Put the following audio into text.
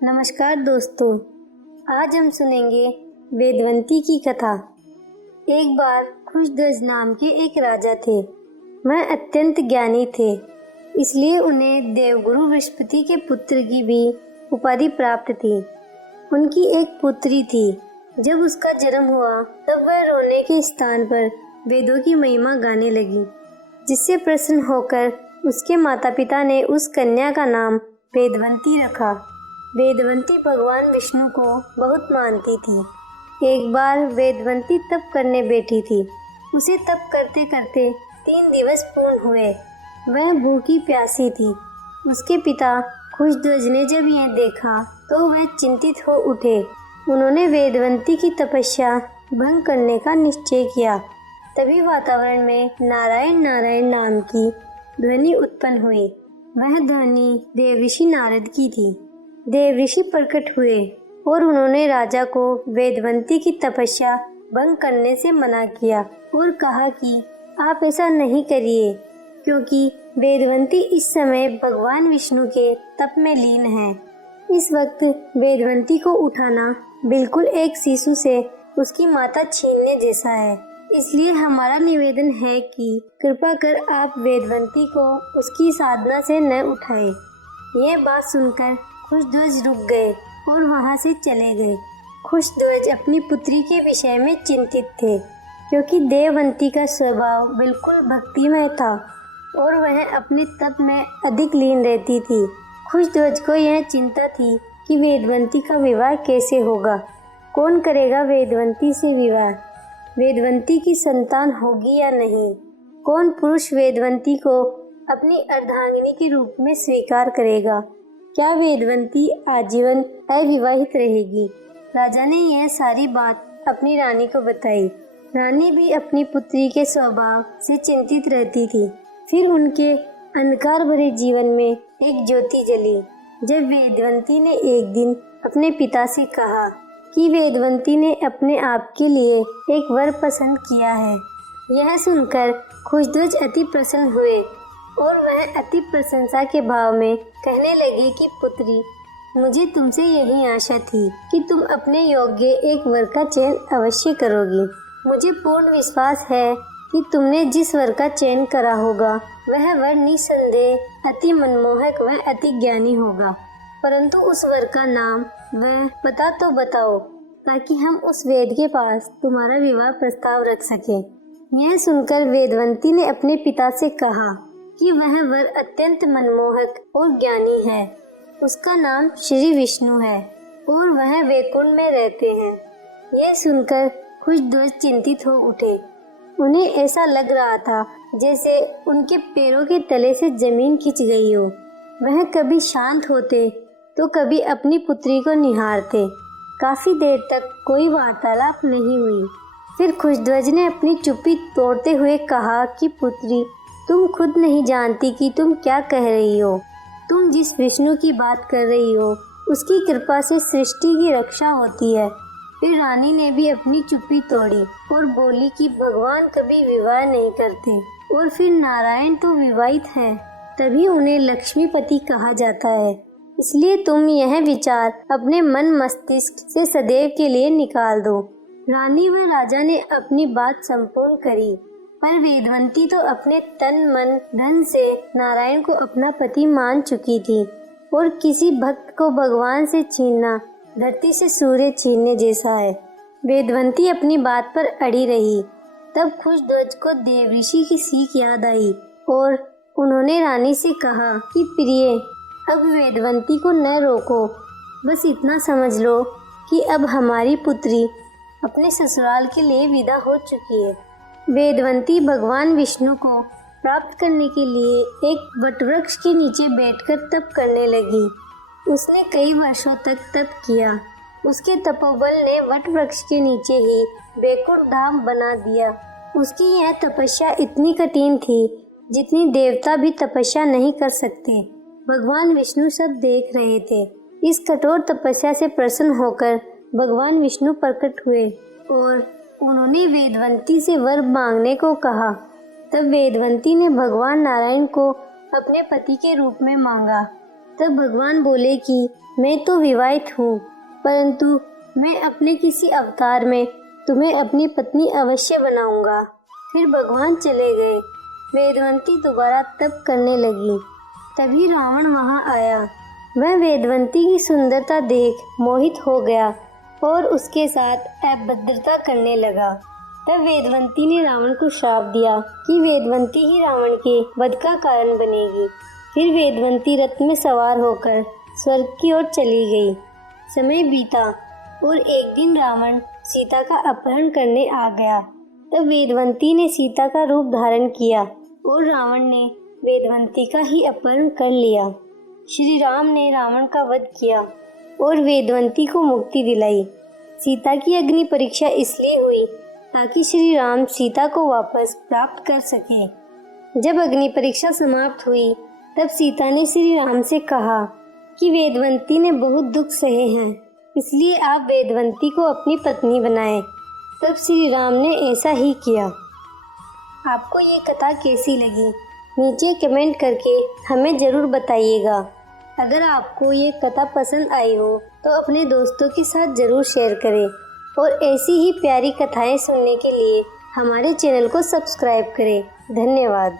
नमस्कार दोस्तों, आज हम सुनेंगे वेदवंती की कथा। एक बार खुशध्वज नाम के एक राजा थे। वह अत्यंत ज्ञानी थे, इसलिए उन्हें देवगुरु बृहस्पति के पुत्र की भी उपाधि प्राप्त थी। उनकी एक पुत्री थी। जब उसका जन्म हुआ तब वह रोने के स्थान पर वेदों की महिमा गाने लगी, जिससे प्रसन्न होकर उसके माता पिता ने उस कन्या का नाम वेदवंती रखा। वेदवंती भगवान विष्णु को बहुत मानती थी। एक बार वेदवंती तप करने बैठी थी। उसे तप करते करते 3 दिवस पूर्ण हुए। वह भूखी प्यासी थी। उसके पिता खुशध्वज ने जब यह देखा तो वह चिंतित हो उठे। उन्होंने वेदवंती की तपस्या भंग करने का निश्चय किया। तभी वातावरण में नारायण नारायण नाम की ध्वनि उत्पन्न हुई। वह ध्वनि देवऋषि नारद की थी। देवऋषि प्रकट हुए और उन्होंने राजा को वेदवंती की तपस्या भंग करने से मना किया और कहा कि आप ऐसा नहीं करिए, क्योंकि वेदवंती इस समय भगवान विष्णु के तप में लीन है। इस वक्त वेदवंती को उठाना बिल्कुल एक शिशु से उसकी माता छीनने जैसा है। इसलिए हमारा निवेदन है कि कृपा कर आप वेदवंती को उसकी साधना से न उठाएं। यह बात सुनकर खुशध्वज रुक गए और वहां से चले गए। खुशध्वज अपनी पुत्री के विषय में चिंतित थे, क्योंकि देववंती का स्वभाव बिल्कुल भक्तिमय था और वह अपने तप में अधिक लीन रहती थी। खुशध्वज को यह चिंता थी कि वेदवंती का विवाह कैसे होगा, कौन करेगा वेदवंती से विवाह, वेदवंती की संतान होगी या नहीं, कौन पुरुष वेदवंती को अपनी अर्धांगिनी के रूप में स्वीकार करेगा, क्या वेदवंती आजीवन अविवाहित रहेगी। राजा ने यह सारी बात अपनी रानी को बताई। रानी भी अपनी पुत्री के स्वभाव से चिंतित रहती थी। फिर उनके अंधकार भरे जीवन में एक ज्योति जली। जब वेदवंती ने एक दिन अपने पिता से कहा कि वेदवंती ने अपने आप के लिए एक वर पसंद किया है। यह सुनकर खुशध्वज अति प्रसन्न हुए और वह अति प्रशंसा के भाव में कहने लगे कि पुत्री, मुझे तुमसे यही आशा थी कि तुम अपने योग्य एक वर का चयन अवश्य करोगी। मुझे पूर्ण विश्वास है कि तुमने जिस वर का चयन करा होगा वह वर निसंदेह अति मनमोहक व अति ज्ञानी होगा। परंतु उस वर का नाम व पता तो बताओ, ताकि हम उस वेद के पास तुम्हारा विवाह प्रस्ताव रख सकें। यह सुनकर वेदवंती ने अपने पिता से कहा कि वह वर अत्यंत मनमोहक और ज्ञानी है। उसका नाम श्री विष्णु है और वह वैकुंठ में रहते हैं। यह सुनकर खुशध्वज चिंतित हो उठे। उन्हें ऐसा लग रहा था जैसे उनके पैरों के तले से जमीन खिंच गई हो। वह कभी शांत होते तो कभी अपनी पुत्री को निहारते। काफी देर तक कोई वार्तालाप नहीं हुई। फिर खुशध्वज ने अपनी चुप्पी तोड़ते हुए कहा कि पुत्री, तुम खुद नहीं जानती कि तुम क्या कह रही हो। तुम जिस विष्णु की बात कर रही हो उसकी कृपा से सृष्टि की रक्षा होती है। फिर रानी ने भी अपनी चुप्पी तोड़ी और बोली कि भगवान कभी विवाह नहीं करते और फिर नारायण तो विवाहित है, तभी उन्हें लक्ष्मीपति कहा जाता है। इसलिए तुम यह विचार अपने मन मस्तिष्क से सदैव के लिए निकाल दो। रानी व राजा ने अपनी बात संपूर्ण करी, पर वेदवंती तो अपने तन मन धन से नारायण को अपना पति मान चुकी थी और किसी भक्त को भगवान से छीनना धरती से सूर्य छीनने जैसा है। वेदवंती अपनी बात पर अड़ी रही। तब खुशध्वज को देवऋषि की सीख याद आई और उन्होंने रानी से कहा कि प्रिय, अब वेदवंती को न रोको। बस इतना समझ लो कि अब हमारी पुत्री अपने ससुराल के लिए विदा हो चुकी है। वेदवंती भगवान विष्णु को प्राप्त करने के लिए एक वटवृक्ष के नीचे बैठकर तप करने लगी। उसने कई वर्षों तक तप किया। उसके तपोबल ने वटवृक्ष के नीचे ही वैकुंठ धाम बना दिया। उसकी यह तपस्या इतनी कठिन थी जितनी देवता भी तपस्या नहीं कर सकते। भगवान विष्णु सब देख रहे थे। इस कठोर तपस्या से प्रसन्न होकर भगवान विष्णु प्रकट हुए और उन्होंने वेदवंती से वर मांगने को कहा। तब वेदवंती ने भगवान नारायण को अपने पति के रूप में मांगा। तब भगवान बोले कि मैं तो विवाहित हूँ, परंतु मैं अपने किसी अवतार में तुम्हें अपनी पत्नी अवश्य बनाऊंगा। फिर भगवान चले गए। वेदवंती दोबारा तप करने लगी। तभी रावण वहां आया। वह वेदवंती की सुंदरता देख मोहित हो गया और उसके साथ अभद्रता करने लगा। तब वेदवंती ने रावण को श्राप दिया कि वेदवंती ही रावण के वध का कारण बनेगी। फिर वेदवंती रथ में सवार होकर स्वर्ग की ओर चली गई। समय बीता और एक दिन रावण सीता का अपहरण करने आ गया। तब वेदवंती ने सीता का रूप धारण किया और रावण ने वेदवंती का ही अपहरण कर लिया। श्री राम ने रावण का वध किया और वेदवंती को मुक्ति दिलाई। सीता की अग्नि परीक्षा इसलिए हुई ताकि श्री राम सीता को वापस प्राप्त कर सके। जब अग्नि परीक्षा समाप्त हुई तब सीता ने श्री राम से कहा कि वेदवंती ने बहुत दुख सहे हैं, इसलिए आप वेदवंती को अपनी पत्नी बनाएं। तब श्री राम ने ऐसा ही किया। आपको ये कथा कैसी लगी नीचे कमेंट करके हमें ज़रूर बताइएगा। अगर आपको ये कथा पसंद आई हो तो अपने दोस्तों के साथ ज़रूर शेयर करें और ऐसी ही प्यारी कथाएं सुनने के लिए हमारे चैनल को सब्सक्राइब करें। धन्यवाद।